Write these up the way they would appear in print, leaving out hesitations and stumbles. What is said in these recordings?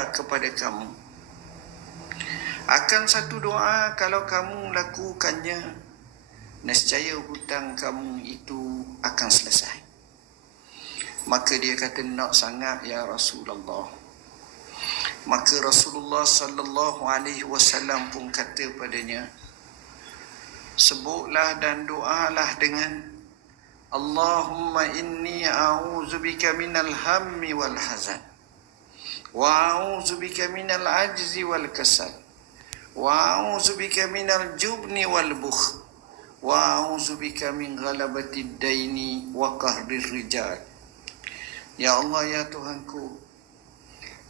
minta kepada kamu akan satu doa, kalau kamu lakukannya, nescaya hutang kamu itu akan selesai. Maka dia kata, nak sangat ya Rasulullah. Maka Rasulullah sallallahu alaihi wasallam pun kata padanya, sebutlah dan doalah dengan Allahumma inni a'udzubika minal hammi wal hazan, wa a'udzubika minal ajzi wal kasal, wa a'udzubika minal jubni wal bukhl, wa a'udzubika min ghalabatid daini wa qahrir rijal. Ya Allah, ya Tuhanku,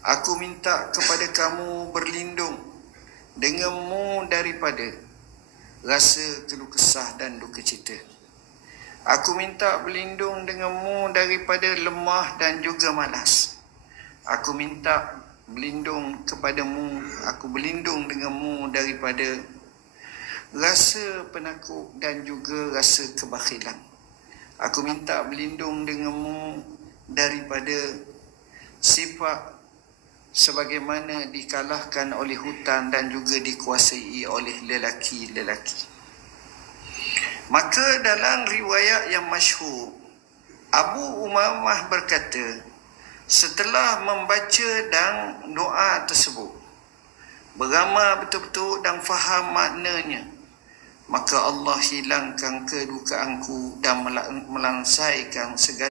aku minta kepada kamu berlindung denganmu daripada rasa keluh kesah dan duka cita. Aku minta berlindung denganmu daripada lemah dan juga malas. Aku minta berlindung kepadamu, aku berlindung denganmu daripada rasa penakut dan juga rasa kebakhilan. Aku minta berlindung denganmu daripada sifat sebagaimana dikalahkan oleh hutan dan juga dikuasai oleh lelaki-lelaki. Maka dalam riwayat yang masyhur, Abu Umamah berkata, setelah membaca dan doa tersebut, beramal betul-betul dan faham maknanya, maka Allah hilangkan kedukaanku dan melansaikan segala